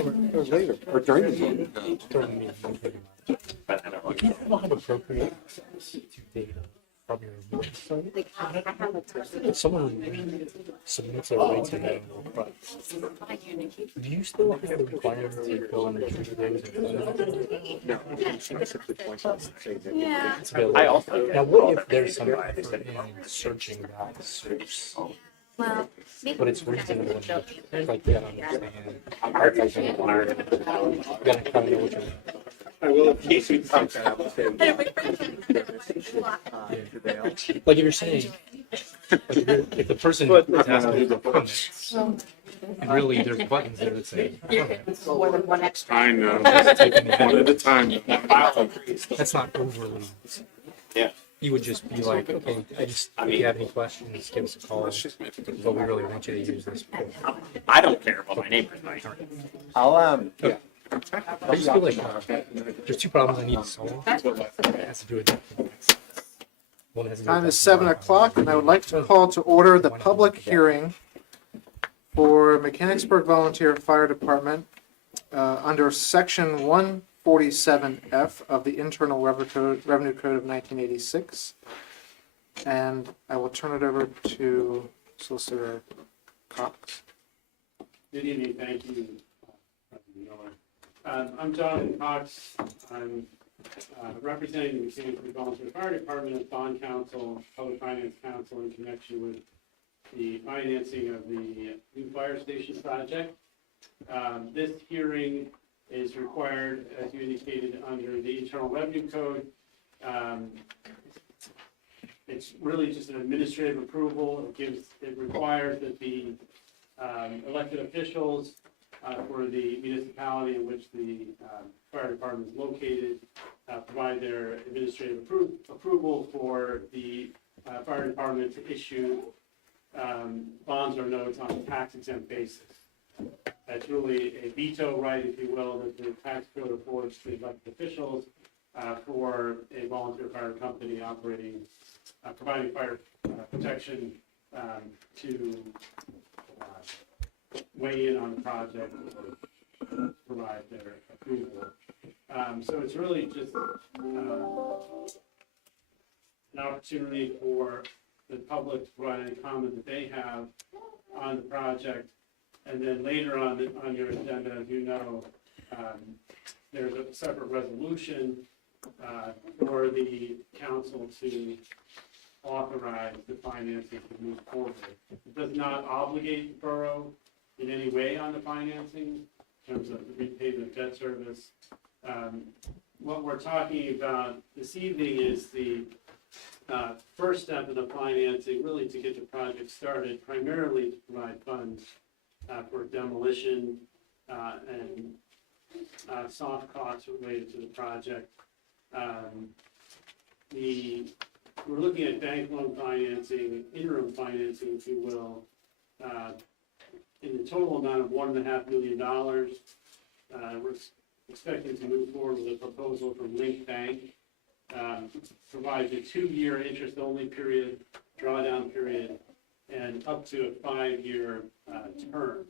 Or later, or during the meeting. During the meeting. But I don't know. You can't appropriate to data from your voice site. Like, I have a person. If someone submits a right to know request, do you still have the requirement to go and retrieve data? No, she simply points out to say that Yeah. It's available. I also Now, what if there's some effort in searching that source, Well, but it's reasonable enough, like, you gotta understand, I'm hard to learn. you gotta kind of know what you're. I will in case we come to have Like if you're saying, like if the person is asking for comments, and really there's buttons there that say comments, more than one extra. I know. typing the One at header, a time. that's not overly. Yeah. You would just be like, okay, if you have any questions, give us a call, but we really want you to use this. I don't care about my neighbors. I'll I just feel like there's two problems I need to solve. It has to do with. One has to do with Time is 7 o'clock, and I would like to call to order the public hearing for Mechanicsburg Volunteer Fire Department under Section 147F of the Internal Revenue Code of 1986. And I will turn it over to Solicitor Cox. Good evening, thank you, President Miller. I'm Jonathan Cox. I'm representing the Mechanicsburg Volunteer Fire Department as bond counsel, public finance counsel in connection with the financing of the new fire station project. This hearing is required, as you indicated, under the Internal Revenue Code. It's really just an administrative approval. It requires that the elected officials for the municipality in which the fire department is located provide their administrative approval for the fire department to issue bonds or notes on a tax-exempt basis. That's really a veto right, if you will, that the tax code affords to elected officials for a volunteer fire company operating, providing fire protection to weigh in on the project or provide their approval. So it's really just an opportunity for the public to provide any comment that they have on the project. And then later on your agenda, as you know, there's a separate resolution for the council to authorize the financing to move forward. It does not obligate the borough in any way on the financing in terms of the repayment of debt service. What we're talking about this evening is the first step in the financing, really to get the project started, primarily to provide funds for demolition and soft costs related to the project. We're looking at bank loan financing, interim financing, if you will, in the total amount of $1.5 million. We're expecting to move forward with a proposal from Link Bank. Provides a 2-year interest-only period, drawdown period, and up to a 5-year term.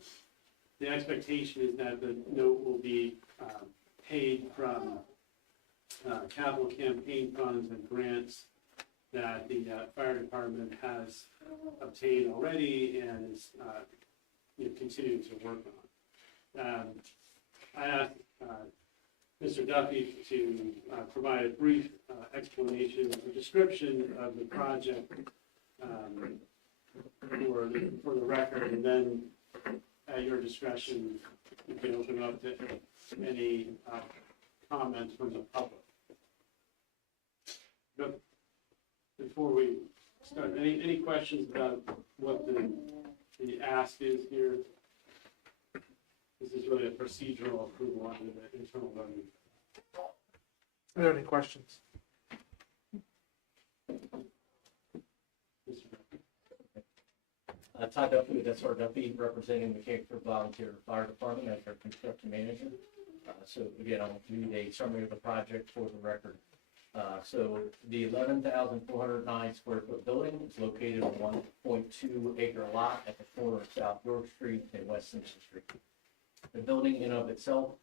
The expectation is that the note will be paid from capital campaign funds and grants that the fire department has obtained already and is continuing to work on. I asked Mr. Duffy to provide a brief explanation or description of the project for the record, and then at your discretion, you can open up to any comments from the public. But before we start, any questions about what the ask is here? This is really a procedural approval under the internal revenue. Are there any questions? Todd Duffy with SR Duffy, representing the Mechanicsburg Volunteer Fire Department as their construction manager. So again, I'll read a summary of the project for the record. So the 11,409 square foot building is located on 1.2 acre lot at the corner of South York Street and West Simpson Street. The building in of itself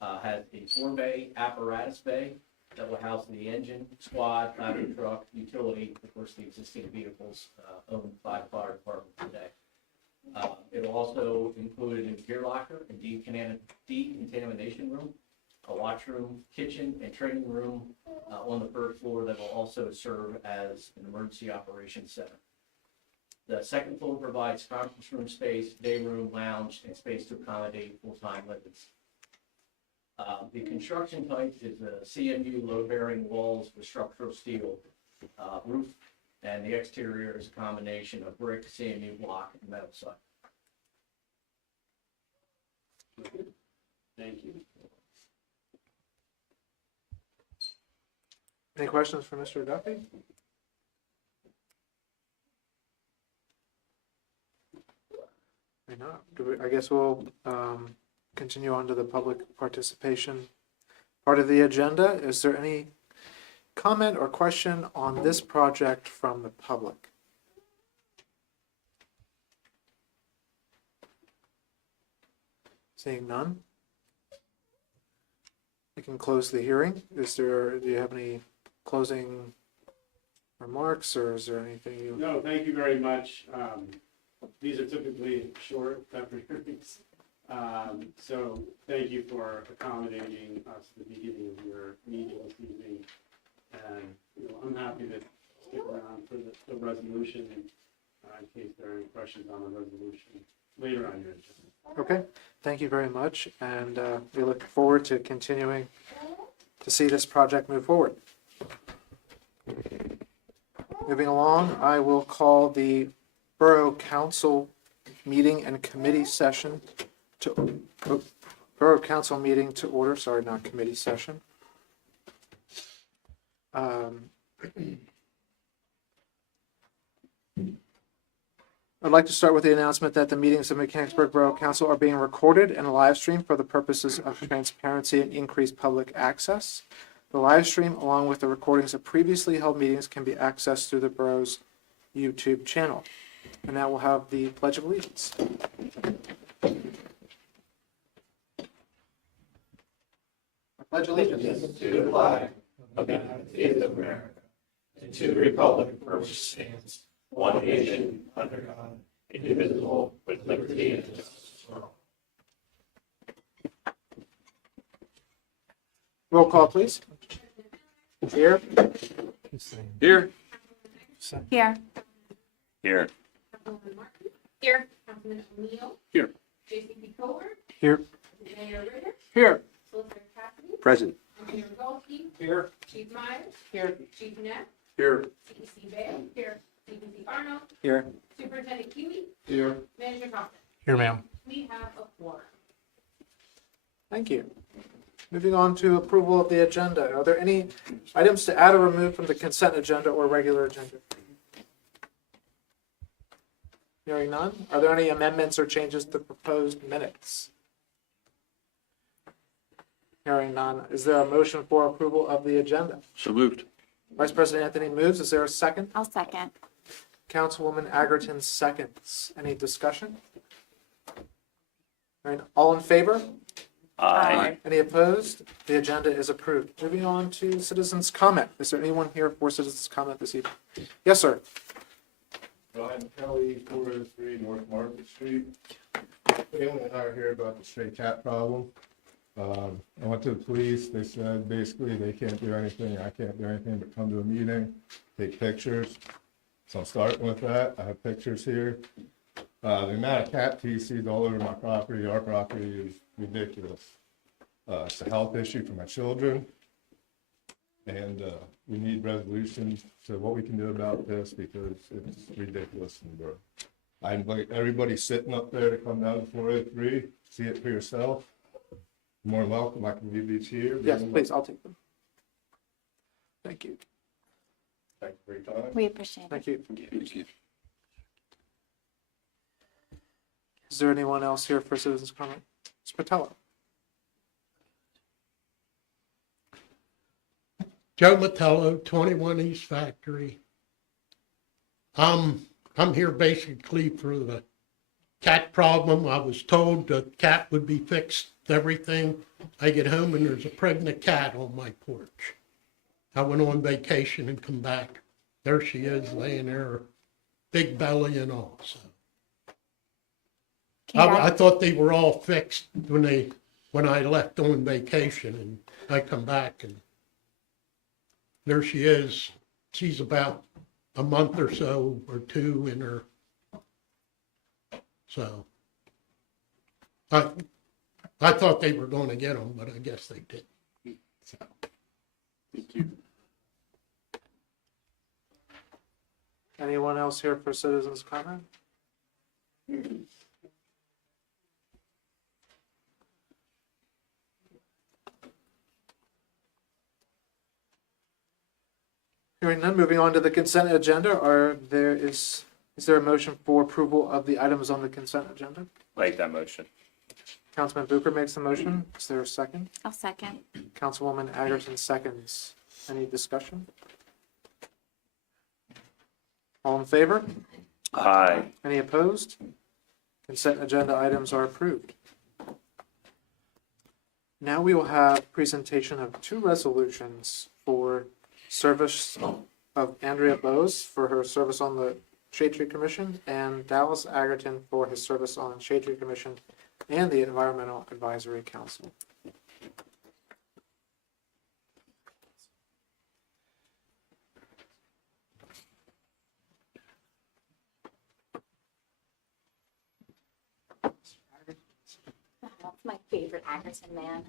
has a 4-bay apparatus bay that will house the engine, squad, ladder truck, utility, of course, the existing vehicles owned by the fire department today. It'll also include a gear locker, a decontamination room, a washroom, kitchen, and training room on the first floor that will also serve as an emergency operations center. The second floor provides conference room space, day room, lounge, and space to accommodate full-time livers. The construction type is a CMU load-bearing walls with structural steel roof, and the exterior is a combination of brick, CMU block, and metal side. Thank you. Any questions for Mr. Duffy? Maybe not. I guess we'll continue on to the public participation part of the agenda. Is there any comment or question on this project from the public? Seeing none, we can close the hearing. Do you have any closing remarks, or is there anything you? No, thank you very much. These are typically short hearings. So thank you for accommodating us at the beginning of your meeting this evening. And I'm happy to stick around for the resolution in case there are any questions on the resolution later on your agenda. Okay, thank you very much, and we look forward to continuing to see this project move forward. Moving along, I will call the Borough Council meeting and committee session to Borough Council meeting to order. Sorry, not committee session. I'd like to start with the announcement that the meetings of Mechanicsburg Borough Council are being recorded and live streamed for the purposes of transparency and increased public access. The live stream, along with the recordings of previously held meetings, can be accessed through the borough's YouTube channel. And now we'll have the Pledge of Allegiance. I pledge allegiance To the flag of the United States of America, and to the republic for which it stands, one nation, under God, indivisible, with liberty and justice for all. Roll call, please. Here. Here. Here. Here. Here. Councilman O'Neill. Here. J.C.P. Kohler. Here. Mayor Ritter. Here. Solicitor Cassidy. Present. Engineer Goldsky. Here. Chief Myers. Here. Chief Neff. Here. CEC Bale. Here. CEC Arnold. Here. Superintendent Huey. Here. Manager Thompson. Here, ma'am. We have a quorum. Thank you. Moving on to approval of the agenda. Are there any items to add or remove from the consent agenda or regular agenda? Hearing none. Are there any amendments or changes to proposed minutes? Hearing none. Is there a motion for approval of the agenda? So moved. Vice President Anthony moves. Is there a second? I'll second. Councilwoman Agerton seconds. Any discussion? All in favor? Aye. Any opposed? The agenda is approved. Moving on to citizens' comment. Is there anyone here for citizens' comment this evening? Yes, sir. Ryan Kelly, 403 North Market Street. Family and I are here about the stray cat problem. I went to the police. They said basically they can't do anything. I can't do anything but come to a meeting, take pictures. So I'm starting with that. I have pictures here. The amount of cat feces all over my property, our property, is ridiculous. It's a health issue for my children. And we need resolutions to what we can do about this because it's ridiculous in the borough. I invite everybody sitting up there to come down to 403, see it for yourself. You're more than welcome. I can leave these here. Yes, please, I'll take them. Thank you. Thank you for your time. We appreciate it. Thank you. Is there anyone else here for citizens' comment? Ms. Patello. Joe Mettello, 21 East Factory. I'm here basically for the cat problem. I was told the cat would be fixed, everything. I get home and there's a pregnant cat on my porch. I went on vacation and come back. There she is laying there, big belly and all, so. I thought they were all fixed when I left on vacation, and I come back and there she is. She's about a month or so or two in her. So I thought they were going to get them, but I guess they didn't. So. Thank you. Anyone else here for citizens' comment? Hearing none, moving on to the consent agenda, is there a motion for approval of the items on the consent agenda? Make that motion. Councilman Bucher makes the motion. Is there a second? I'll second. Councilwoman Agerton seconds. Any discussion? All in favor? Aye. Any opposed? Consent agenda items are approved. Now we will have presentation of two resolutions for service of Andrea Bose for her service on the Shade Tree Commission and Dallas Agerton for his service on Shade Tree Commission and the Environmental Advisory Council. That's my favorite Agerton man.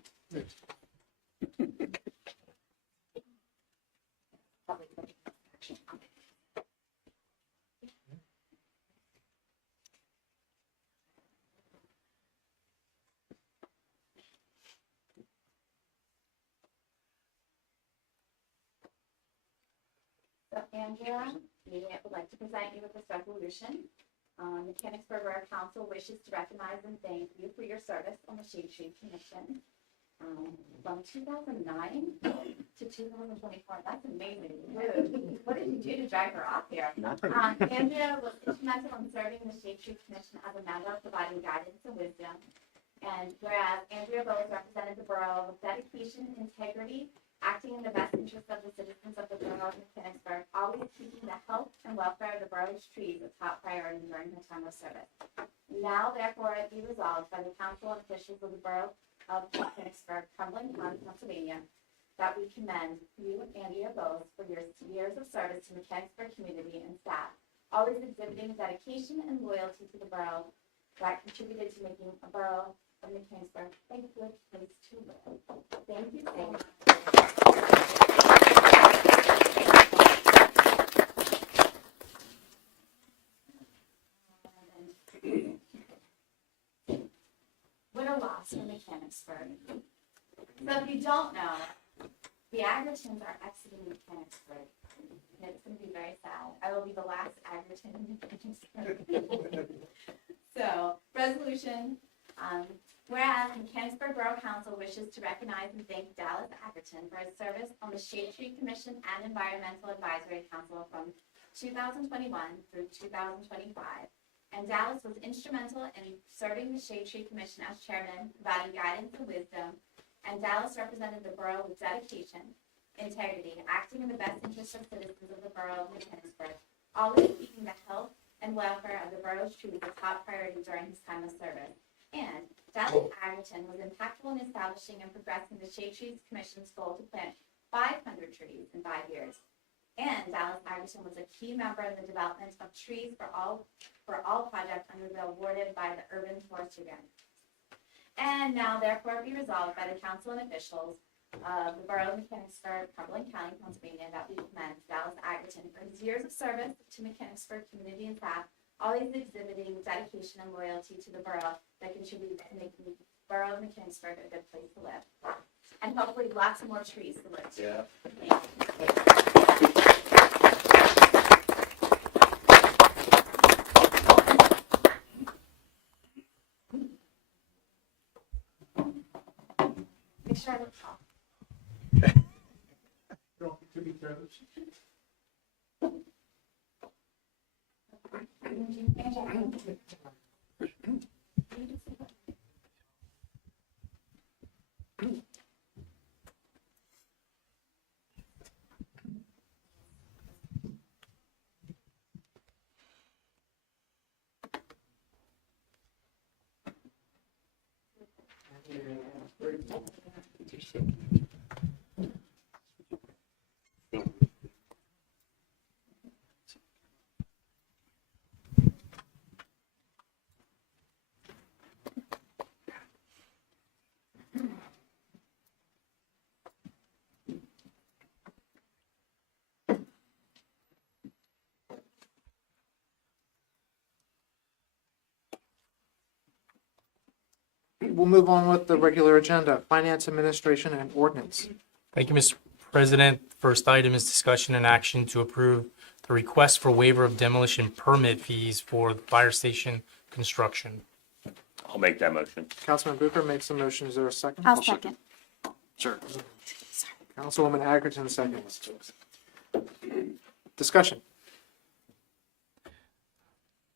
So Andrea, we would like to present you with this resolution. Mechanicsburg Borough Council wishes to recognize and thank you for your service on the Shade Tree Commission. From 2009 to 2024, that's amazing. What did you do to drag her off here? Andrea was instrumental in serving the Shade Tree Commission as a member, providing guidance and wisdom. And whereas Andrea Bowles represented the borough with dedication, integrity, acting in the best interest of the citizens of the borough of Mechanicsburg, always keeping the health and welfare of the borough's trees a top priority during her time of service. Now, therefore, it be resolved by the council and officials of the borough of Mechanicsburg, Cumberland County, Pennsylvania, that we commend you, Andrea Bowles, for your years of service to Mechanicsburg community and staff, always exhibiting dedication and loyalty to the borough that contributed to making a borough of Mechanicsburg a good place to live. Thank you so much. Win or loss for Mechanicsburg. So if you don't know, the Agertons are exiting Mechanicsburg. And it's going to be very sad. I will be the last Agerton in Mechanicsburg. So, resolution, whereas Mechanicsburg Borough Council wishes to recognize and thank Dallas Agerton for his service on the Shade Tree Commission and Environmental Advisory Council from 2021 through 2025. And Dallas was instrumental in serving the Shade Tree Commission as chairman, providing guidance and wisdom. And Dallas represented the borough with dedication, integrity, acting in the best interest of citizens of the borough of Mechanicsburg, always keeping the health and welfare of the borough's trees a top priority during his time of service. And Dallas Agerton was impactful in establishing and progressing the Shade Trees Commission's goal to plant 500 trees in 5 years. And Dallas Agerton was a key member in the development of trees for all projects under the awarded by the Urban Forestry Grant. And now therefore be resolved by the council and officials of the Borough of Mechanicsburg, Cumberland County, Pennsylvania, that we commend Dallas Agerton for his years of service to Mechanicsburg community and staff, always exhibiting dedication and loyalty to the borough that contributed to making the Borough of Mechanicsburg a good place to live. And hopefully lots more trees to live to. Yeah. Make sure I look tall. Don't get too many toes. We'll move on with the regular agenda, finance, administration, and ordinance. Thank you, Mr. President. First item is discussion and action to approve the request for waiver of demolition permit fees for the fire station construction. I'll make that motion. Councilman Bucher makes the motion. Is there a second? I'll second. Councilwoman Atherton seconds. Discussion. I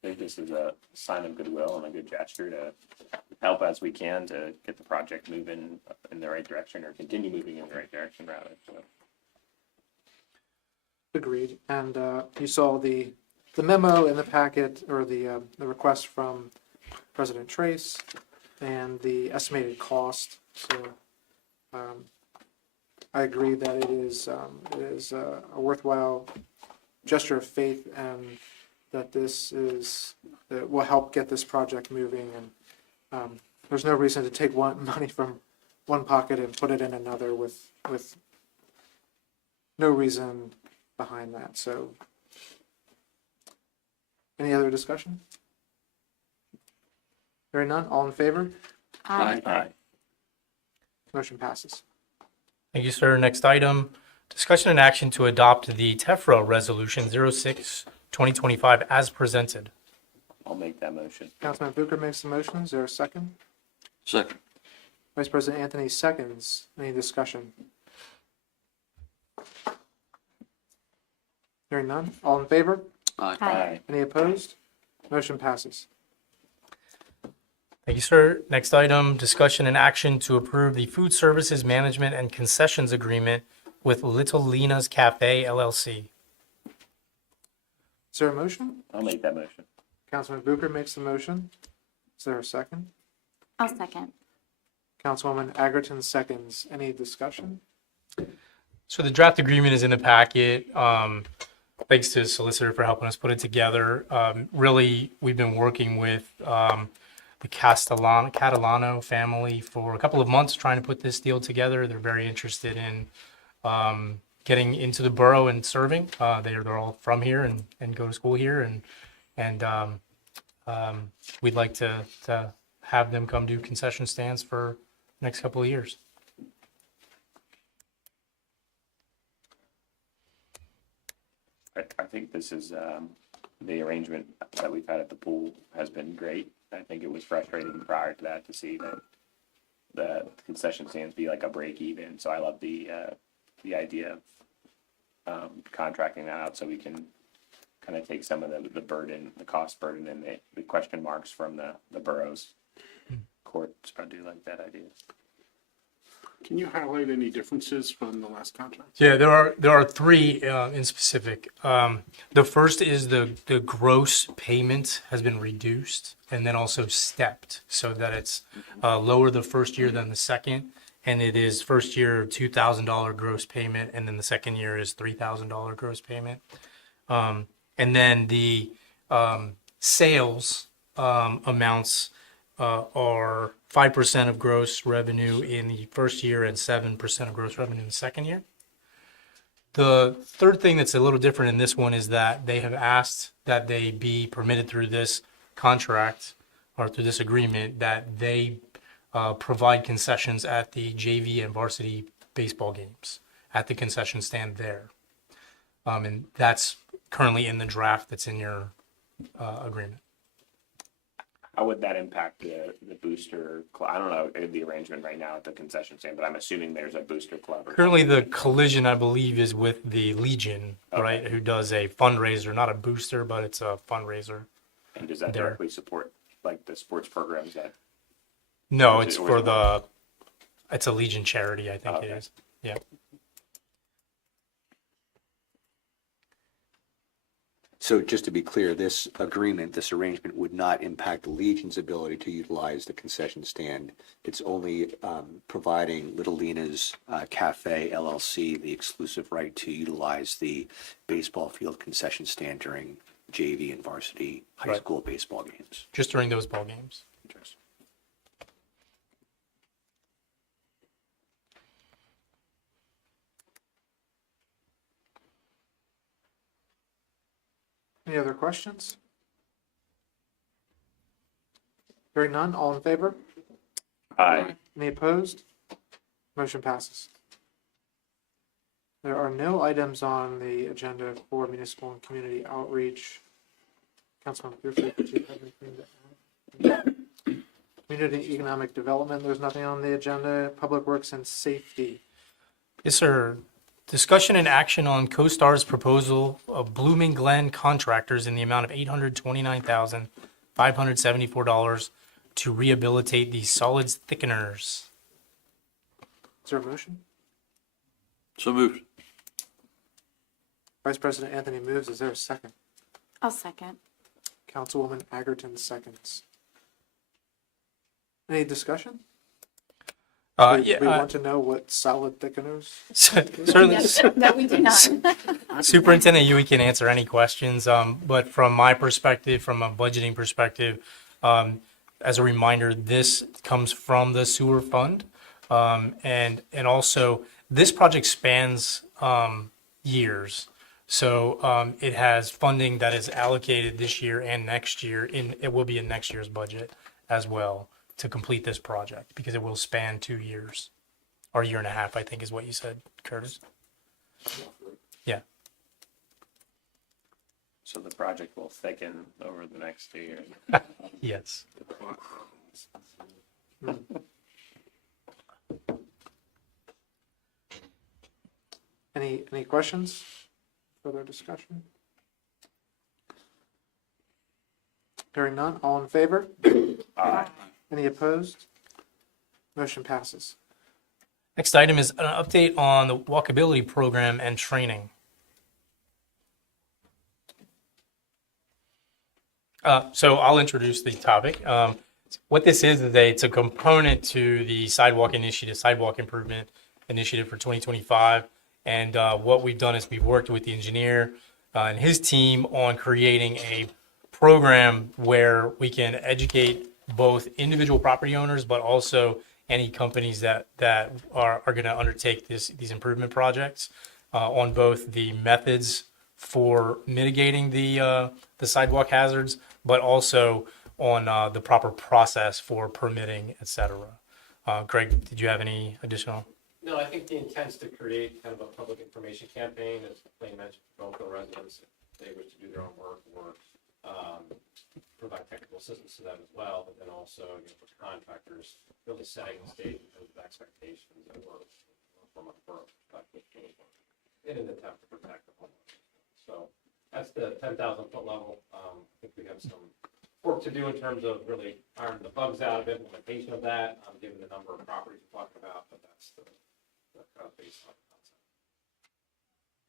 think this is a sign of goodwill and a good gesture to help as we can to get the project moving in the right direction or continue moving in the right direction rather. So, Agreed. And you saw the memo in the packet, or the request from President Trace and the estimated cost. So I agree that it is a worthwhile gesture of faith, and that that will help get this project moving. And there's no reason to take money from one pocket and put it in another with no reason behind that. So, any other discussion? Hearing none, all in favor? aye. Motion passes. Thank you, sir. Next item, discussion and action to adopt the TEFRA Resolution 06-2025 as presented. I'll make that motion. Councilman Bucher makes the motion. Is there a second? Second. Vice President Anthony seconds. Any discussion? Hearing none, all in favor? Aye. Any opposed? Motion passes. Thank you, sir. Next item, discussion and action to approve the food services management and concessions agreement with Little Lena's Cafe LLC. Is there a motion? I'll make that motion. Councilman Bucher makes the motion. Is there a second? I'll second. Councilwoman Atherton seconds. Any discussion? So the draft agreement is in the packet. Thanks to the solicitor for helping us put it together. Really, we've been working with the Catalano family for a couple of months trying to put this deal together. They're very interested in getting into the borough and serving. They're all from here and go to school here, and we'd like to have them come do concession stands for the next couple of years. I think this is, the arrangement that we've had at the pool has been great. I think it was frustrating prior to that to see that the concession stands be like a break even. So I love the idea of contracting that out so we can kind of take some of the burden, the cost burden, and the question marks from the borough's courts. I do like that idea. Can you highlight any differences from the last contract? Yeah, there are three in specific. The first is the gross payment has been reduced and then also stepped so that it's lower the first year than the second, and it is first year $2,000 gross payment, and then the second year is $3,000 gross payment. And then the sales amounts are 5% of gross revenue in the first year and 7% of gross revenue in the second year. The third thing that's a little different in this one is that they have asked that they be permitted through this contract or through this agreement that they provide concessions at the JV and varsity baseball games at the concession stand there. And that's currently in the draft that's in your agreement. How would that impact the booster club? I don't know the arrangement right now at the concession stand, but I'm assuming there's a booster club. Currently, the collision, I believe, is with the Legion, right, who does a fundraiser, not a booster, but it's a fundraiser. And does that there. directly support like the sports programs that? No, Or is it's it- or for is it- the, it's a Legion charity, I think Okay. it is. Yeah. So just to be clear, this agreement, this arrangement would not impact the Legion's ability to utilize the concession stand. It's only providing Little Lena's Cafe LLC the exclusive right to utilize the baseball field concession stand during JV and varsity high Right. school baseball games. Just during those ball games. Interesting. Any other questions? Hearing none, all in favor? Aye. Any opposed? Motion passes. There are no items on the agenda for municipal and community outreach. Councilman Buford, did you have anything to add? Community economic development, there's nothing on the agenda. Public works and safety. Yes, sir. Discussion and action on CoStar's proposal of Blooming Glen contractors in the amount of $829,574 to rehabilitate the solids thickeners. Is there a motion? So moved. Vice President Anthony moves. Is there a second? I'll second. Councilwoman Agerton seconds. Any discussion? We want to know what solid thickeners. Certainly. No, we do not. Superintendent Yui can answer any questions, but from my perspective, from a budgeting perspective, as a reminder, this comes from the sewer fund. And also, this project spans years. So it has funding that is allocated this year and next year. It will be in next year's budget as well to complete this project because it will span 2 years or a year and a half, I think is what you said, Curtis. Yeah. So the project will thicken over the next 2 years. Yes. Any questions? Further discussion? Hearing none, all in favor? Aye. Any opposed? Motion passes. Next item is an update on the walkability program and training. So I'll introduce the topic. What this is it's a component to the sidewalk initiative, sidewalk improvement initiative for 2025. And what we've done is we've worked with the engineer and his team on creating a program where we can educate both individual property owners, but also any companies that are going to undertake these improvement projects on both the methods for mitigating the sidewalk hazards, but also on the proper process for permitting, et cetera. Greg, did you have any additional? No, I think the intent's to create kind of a public information campaign, as Blaine mentioned, for local residents, if they wish to do their own work or provide technical assistance to them as well, but then also, for contractors, really setting the stage in terms of expectations and work from a borough perspective in an attempt to protect the homeowners. So that's the 10,000-foot level. I think we have some work to do in terms of really ironing the bugs out of implementation of that, given the number of properties we're talking about, but that's the kind of baseline concept.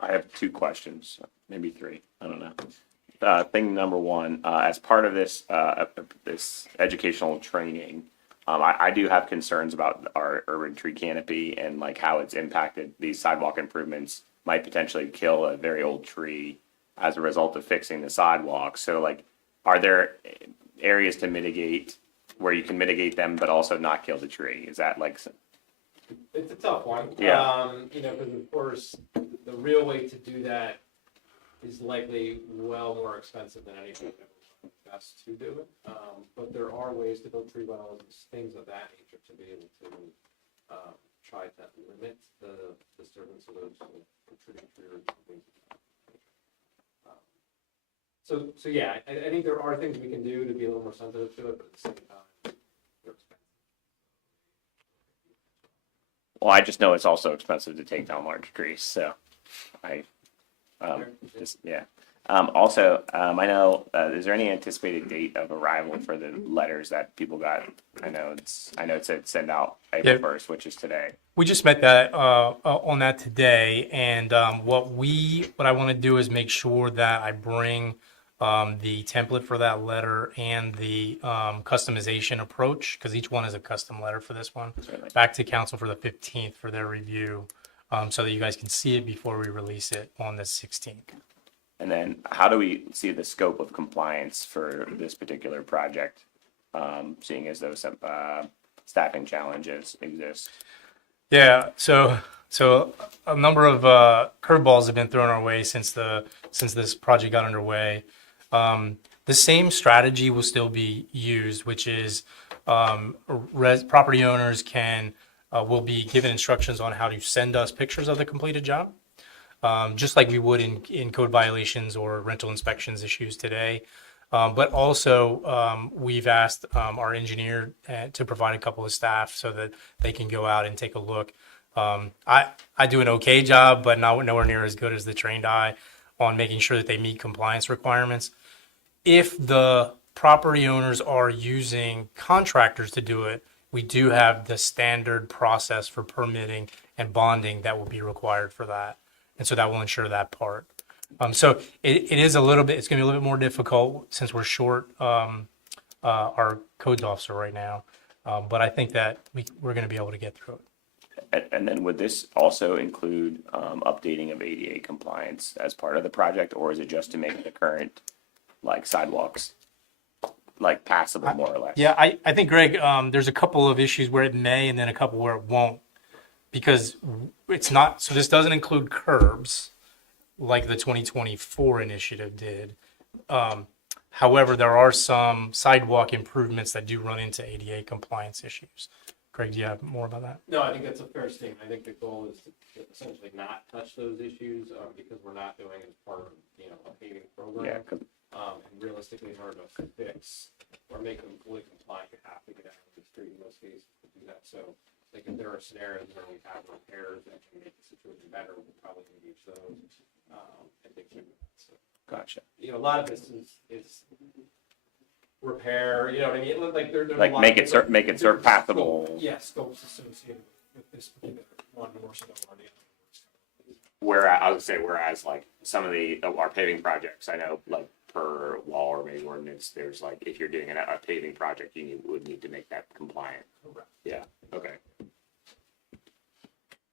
I have 2 questions, maybe 3. I don't know. Thing number 1, as part of this educational training, I do have concerns about our urban tree canopy and like how it's impacted. These sidewalk improvements might potentially kill a very old tree as a result of fixing the sidewalk. So like, are there areas to mitigate where you can mitigate them but also not kill the tree? Is that like? It's a tough one. Yeah. Because of course, the real way to do that is likely well more expensive than anything that would be best to do it. But there are ways to build tree wells and things of that nature to be able to try to limit the disturbance of those protruding tree roots and things. So yeah, I think there are things we can do to be a little more sensitive to it, but at the same time, they're expensive. Well, I just know it's also expensive to take down large trees, so Yeah. Also, I know, is there any anticipated date of arrival for the letters that people got? I know it said send out April Yeah. 1st, which is today. We just met that on that today, and what I want to do is make sure that I bring the template for that letter and the customization approach, because each one is a custom letter for this one, Certainly. back to council for the 15th for their review, so that you guys can see it before we release it on the 16th. And then how do we see the scope of compliance for this particular project, seeing as those staffing challenges exist? Yeah, so a number of curveballs have been thrown our way since this project got underway. The same strategy will still be used, which is property owners will be given instructions on how to send us pictures of the completed job, just like we would in code violations or rental inspections issues today. But also, we've asked our engineer to provide a couple of staff so that they can go out and take a look. I do an okay job, but nowhere near as good as the trained eye on making sure that they meet compliance requirements. If the property owners are using contractors to do it, we do have the standard process for permitting and bonding that will be required for that. And so that will ensure that part. So it is it's going to be a little bit more difficult since we're short our codes officer right now. But I think that we're going to be able to get through it. And then would this also include updating of ADA compliance as part of the project, or is it just to make the current sidewalks passable more or less? Yeah, I think, Greg, there's a couple of issues where it may and then a couple where it won't, because it's not, so this doesn't include curbs like the 2024 initiative did. However, there are some sidewalk improvements that do run into ADA compliance issues. Greg, do you have more about that? No, I think that's a fair statement. I think the goal is to essentially not touch those issues because we're not doing it as part of, a paving program. Yeah, 'cause And realistically, it's hard to fix or make them fully compliant. You have to get out of the street in most cases to do that. So, if there are scenarios where we have repairs that can make the situation better, we'll probably engage those and things like that. So, gotcha. a lot of this is repair. You know what I mean? There's a lot make of it passable. scopes associated with this particular one more so than the other. Whereas some of our paving projects, I know per law or maybe ordinance, there's if you're doing a paving project, you would need to make that compliant. Correct. Yeah. Okay.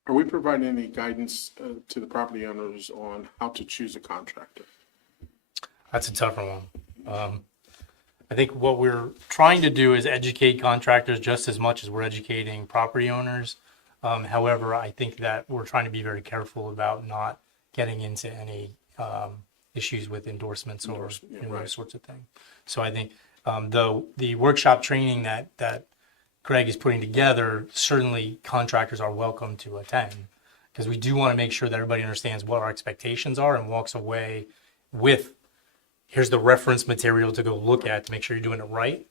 Are we providing any guidance to the property owners on how to choose a contractor? That's a tougher one. I think what we're trying to do is educate contractors just as much as we're educating property owners. However, I think that we're trying to be very careful about not getting into any issues with endorsements or those sorts of things. So I think the workshop training that Greg is putting together, certainly contractors are welcome to attend, because we do want to make sure that everybody understands what our expectations are and walks away with, here's the reference material to go look at to make sure you're doing it right.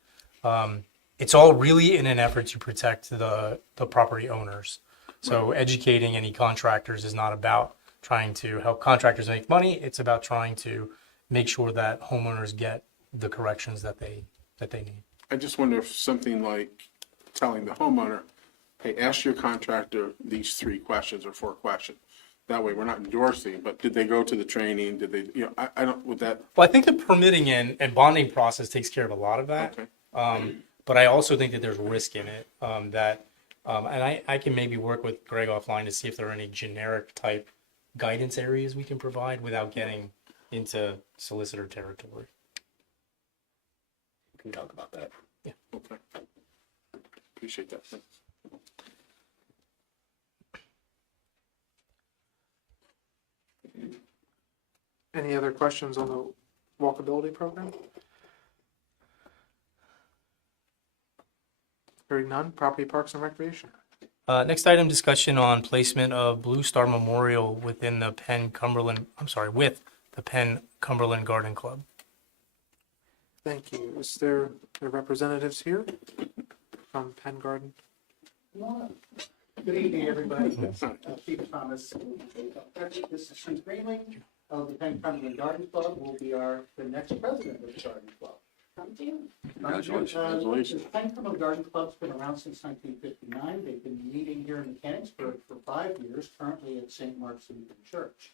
It's all really in an effort to protect the property owners. So educating any contractors is not about trying to help contractors make money. It's about trying to make sure that homeowners get the corrections that they need. I just wonder if something like telling the homeowner, hey, ask your contractor these 3 questions or 4 questions. That way we're not endorsing, but did they go to the training? Did they, I don't, would that? Well, I think the permitting and bonding process takes care of a lot of that. Okay. But I also think that there's risk in it and I can maybe work with Greg offline to see if there are any generic type guidance areas we can provide without getting into solicitor territory. We can talk about that. Yeah. Okay. Appreciate that. Thanks. Any other questions on the walkability program? Hearing none, property parks and recreation. Next item, discussion on placement of Blue Star Memorial within the with the Penn Cumberland Garden Club. Thank you. Is there representatives here from Penn Garden? Good evening, everybody. Steve Thomas. This is Steve Greenling. of the Penn Cumberland Garden Club will be the next president of the Garden Club. Congratulations. The Penn Cumberland Garden Club's been around since 1959. They've been meeting here in Mechanicsburg for 5 years, currently at St. Mark's Lutheran Church.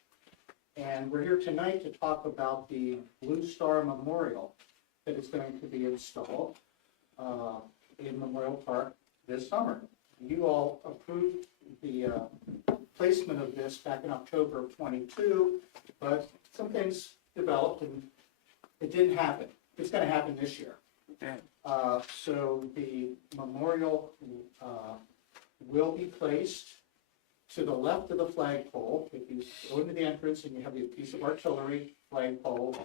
And we're here tonight to talk about the Blue Star Memorial that is going to be installed in Memorial Park this summer. You all approved the placement of this back in October of '22, but some things developed and it didn't happen. It's going to happen this year. So the memorial will be placed to the left of the flagpole. If you go into the entrance and you have a piece of artillery flagpole,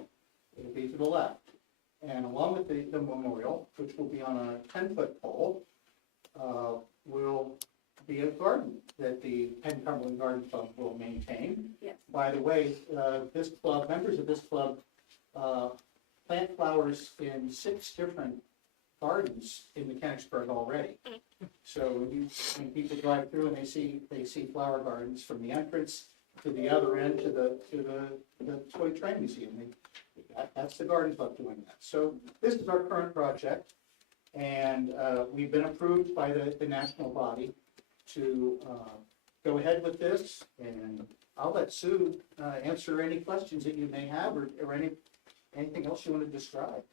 it'll be to the left. And along with the memorial, which will be on a 10-foot pole, will be a garden that the Penn Cumberland Garden Club will maintain. Yes. By the way, this club, members of this club, plant flowers in 6 different gardens in Mechanicsburg already. So when people drive through and they see flower gardens from the entrance to the other end to the toy train museum, that's the garden club doing that. So this is our current project, and we've been approved by the national body to go ahead with this, and I'll let Sue answer any questions that you may have or anything else you want to describe.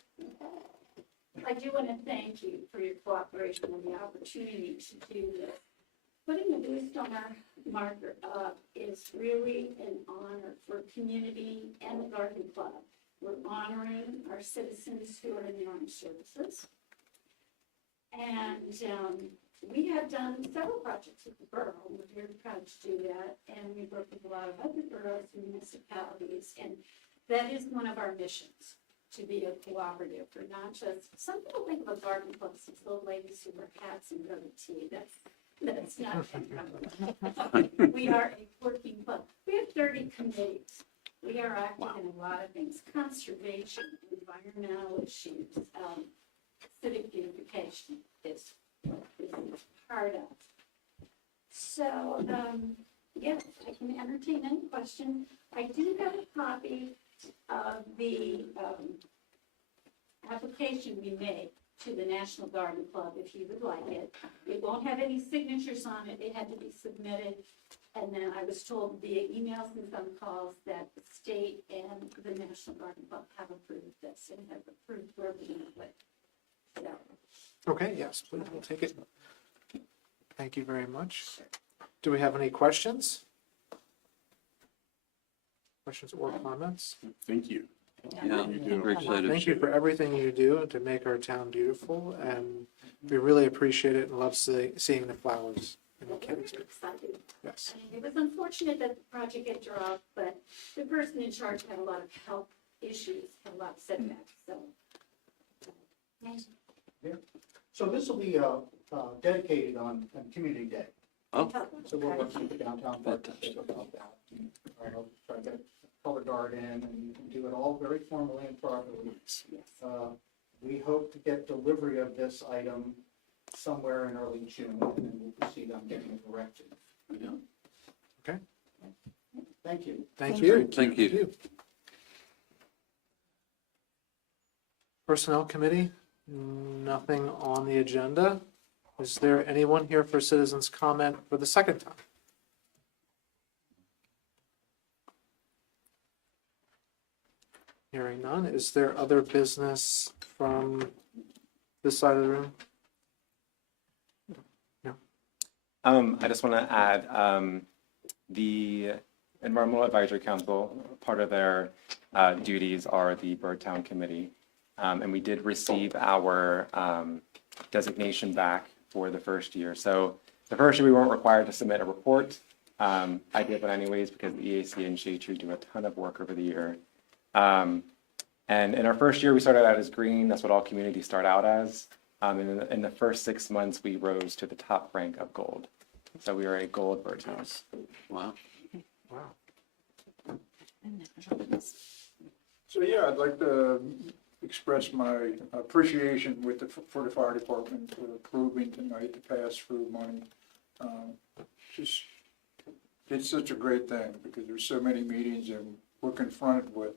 I do want to thank you for your cooperation and the opportunity to do this. Putting the Blue Star marker up is really an honor for community and the Garden Club. We're honoring our citizens who are in the armed services. And we have done several projects with the borough. We're very proud to do that. And we work with a lot of other boroughs and municipalities. And that is one of our missions, to be a cooperative for not just, some people think of a garden club as old ladies who wear hats and go to tea. That's not it. We are a working club. We have 30 committees. We are active in a lot of things: conservation, environmental issues, civic beautification is part of. So, yes, I can entertain any question. I do have a copy of the application we made to the National Garden Club, if you would like it. It won't have any signatures on it. It had to be submitted. And then I was told via emails and phone calls that the state and the National Garden Club have approved this and have approved where we're going to put it. So, Okay, yes, please, we'll take it. Thank you very much. Do we have any questions? Questions or comments? Thank you. Yeah, You do. we're excited. Thank you for everything you do to make our town beautiful, and we really appreciate it and love seeing the flowers in we're very Mechanicsburg. excited. Yes. It was unfortunate that the project got dropped, but the person in charge had a lot of health issues, had a lot of setbacks, so. So this will be dedicated on Community Day. Oh. So we're working with the downtown partnership about that. I'll try to get a color guard in and do it all very formally and properly. We hope to get delivery of this item somewhere in early June, and then we'll proceed on getting it erected. Okay. Thank you. Thank you. Thank you. Personnel Committee, nothing on the agenda. Is there anyone here for citizens' comment for the second time? Hearing none. Is there other business from this side of the room? I just want to add, the Environmental Advisory Council, part of their duties are the Birdtown Committee. And we did receive our designation back for the first year. So the first year we weren't required to submit a report. I did one anyways because the EAC and Shade Tree do a ton of work over the year. And in our first year, we started out as green. That's what all communities start out as. And in the first 6 months, we rose to the top rank of gold. So we are a gold bird house. Wow. Wow. So yeah, I'd like to express my appreciation for the fire department for approving tonight to pass through money. Just, it's such a great thing because there's so many meetings and we're confronted with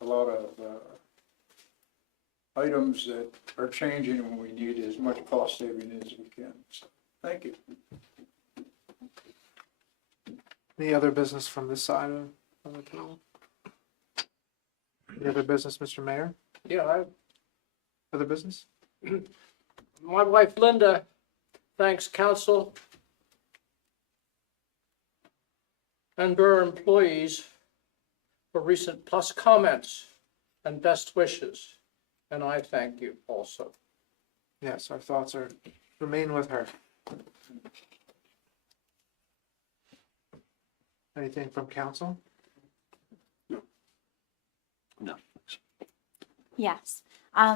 a lot of items that are changing, and we need as much cost saving as we can. So, thank you. Any other business from this side of the table? Any other business, Mr. Mayor? Yeah, Other business? my wife Linda thanks council and borough employees for recent plus comments and best wishes, and I thank you also. Yes, our thoughts remain with her. Anything from council? No. Yes.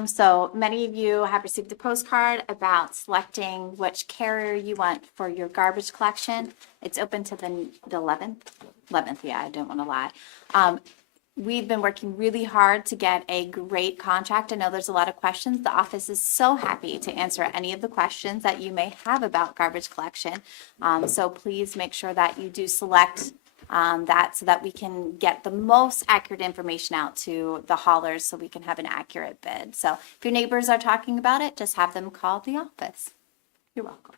So many of you have received a postcard about selecting which carrier you want for your garbage collection. It's open to the 11th, yeah, I don't want to lie. We've been working really hard to get a great contract. I know there's a lot of questions. The office is so happy to answer any of the questions that you may have about garbage collection. So please make sure that you do select that so that we can get the most accurate information out to the haulers so we can have an accurate bid. So if your neighbors are talking about it, just have them call the office. You're welcome.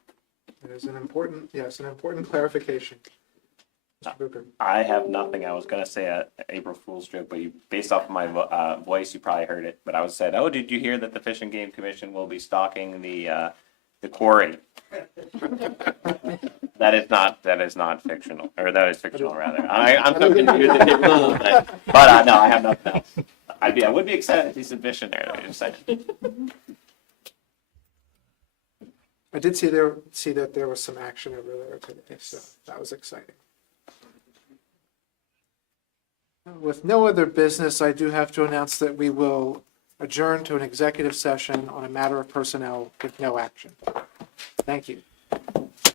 It is an important clarification. Mr. Booker. I have nothing. I was gonna say a April Fool's joke, but based off of my voice, you probably heard it. But I was said, "Oh, did you hear that the Fish and Game Commission will be stocking the quarry?" That is not fictional, or that is fictional rather. I'm so confused. But no, I have nothing else. I would be excited if he's a fish in there. Just saying. I did see that there was some action over there today, so that was exciting. With no other business, I do have to announce that we will adjourn to an executive session on a matter of personnel with no action. Thank you.